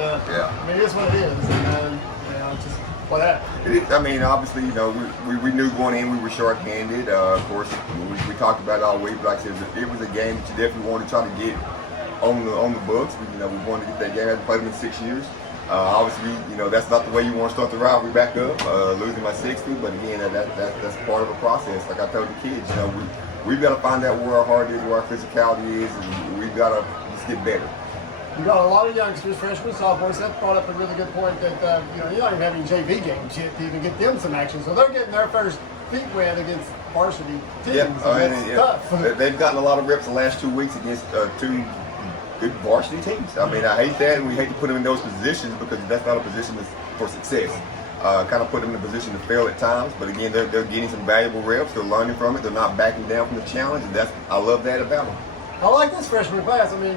I mean, it is what it is. And, just what happened. I mean, obviously, we knew going in we were short-handed. Of course, we talked about it all week. But like I said, it was a game that you definitely wanted to try to get on the books. We wanted to get that game. I hadn't played them in 6 years. Obviously, that's not the way you want to start the rivalry back up, losing by 60. But again, that's part of the process. Like I told the kids, we've got to find out where our heart is, where our physicality is, and we've got to just get better. You got a lot of youngsters, freshmen, sophomores. That brought up a really good point that you're not even having JV games yet to even get them some action. So they're getting their first feet wet against varsity teams. That's tough. They've gotten a lot of reps the last 2 weeks against two good varsity teams. I mean, I hate that, and we hate to put them in those positions because that's not a position for success. Kind of put them in a position to fail at times, but again, they're getting some valuable reps. They're learning from it. They're not backing down from the challenge, and I love that about them. I like this freshman class. I mean,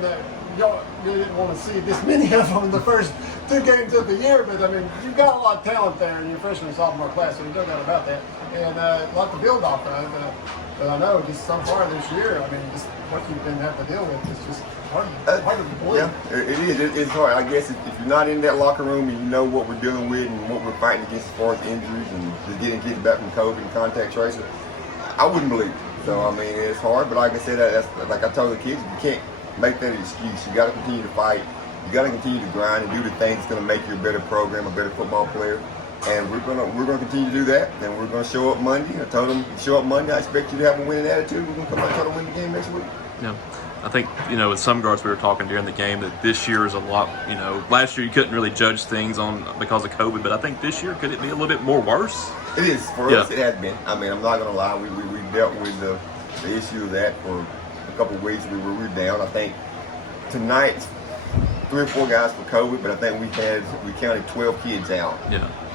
y'all really didn't want to see this many of them in the first 2 games of the year, but I mean, you've got a lot of talent there in your freshman and sophomore class, so you don't know about that, and a lot to build off of. But I know just so far this year, I mean, just what you've been having to deal with is just hard to believe. Yeah, it is. It's hard. I guess if you're not in that locker room and you know what we're dealing with and what we're fighting against as far as injuries and just getting kids back from COVID and contact tracing, I wouldn't believe it. So, I mean, it's hard, but like I said, that's like I told the kids, you can't make that an excuse. You got to continue to fight. You got to continue to grind and do the things that's going to make you a better program, a better football player. And we're gonna continue to do that. And we're gonna show up Monday. I told them, show up Monday. I expect you to have a winning attitude. We're gonna come out and try to win the game next week. Yeah. I think, with some guards we were talking during the game that this year is a lot, last year you couldn't really judge things because of COVID, but I think this year, could it be a little bit more worse? It is. For us, it has been. I mean, I'm not going to lie. We dealt with the issue of that for a couple of weeks. We were down. I think tonight, 3 or 4 guys for COVID, but I think we counted 12 kids out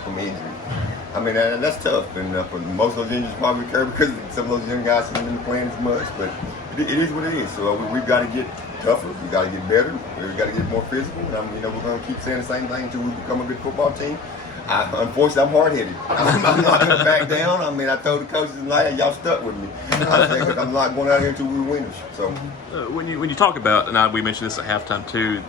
from injury. I mean, that's tough. And most of those injuries probably occur because some of those young guys haven't been playing as much, but it is what it is. So we've got to get tougher. We've got to get better. We've got to get more physical. And we're going to keep saying the same thing until we become a good football team. Unfortunately, I'm hard-headed. I'm not going to back down. I mean, I told the coaches tonight, y'all stuck with me. I said, I'm not going out here until we're winners. So when you talk about, and we mentioned this at halftime too,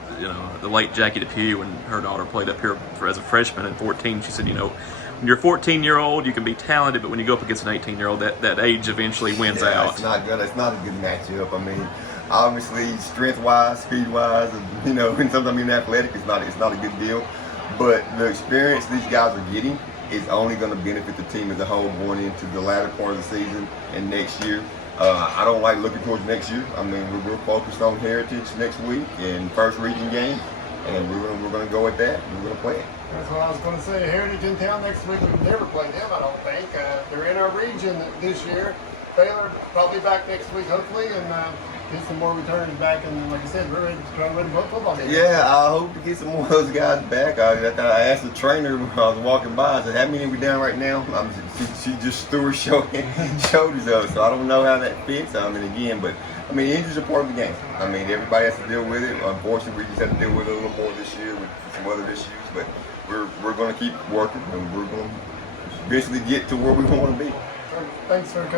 the late Jackie DePew, when her daughter played up here as a freshman at 14, she said, when you're a 14-year-old, you can be talented, but when you go up against an 18-year-old, that age eventually wins out. It's not good. It's not a good matchup. I mean, obviously, strength-wise, speed-wise, and sometimes in athletic, it's not a good deal. But the experience these guys are getting is only going to benefit the team as a whole going into the latter part of the season and next year. I don't like looking towards next year. I mean, we're focused on Heritage next week and first region game, and we're going to go with that. And we're going to play it. That's what I was going to say. Heritage in town next week. We've never played them, I don't think. They're in our region this year. Baylor probably back next week, hopefully, and get some more returns back. And like I said, we're ready to try to win both football games. Yeah, I hope to get some more of those guys back. I asked the trainer when I was walking by, I said, how many are we down right now? She just threw her shoulders up, so I don't know how that fits. Injuries are part of the game. I mean, everybody has to deal with it. Unfortunately, we just have to deal with it a little more this year with some other issues. But we're going to keep working, and we're going to eventually get to where we want to be. Thanks for coming.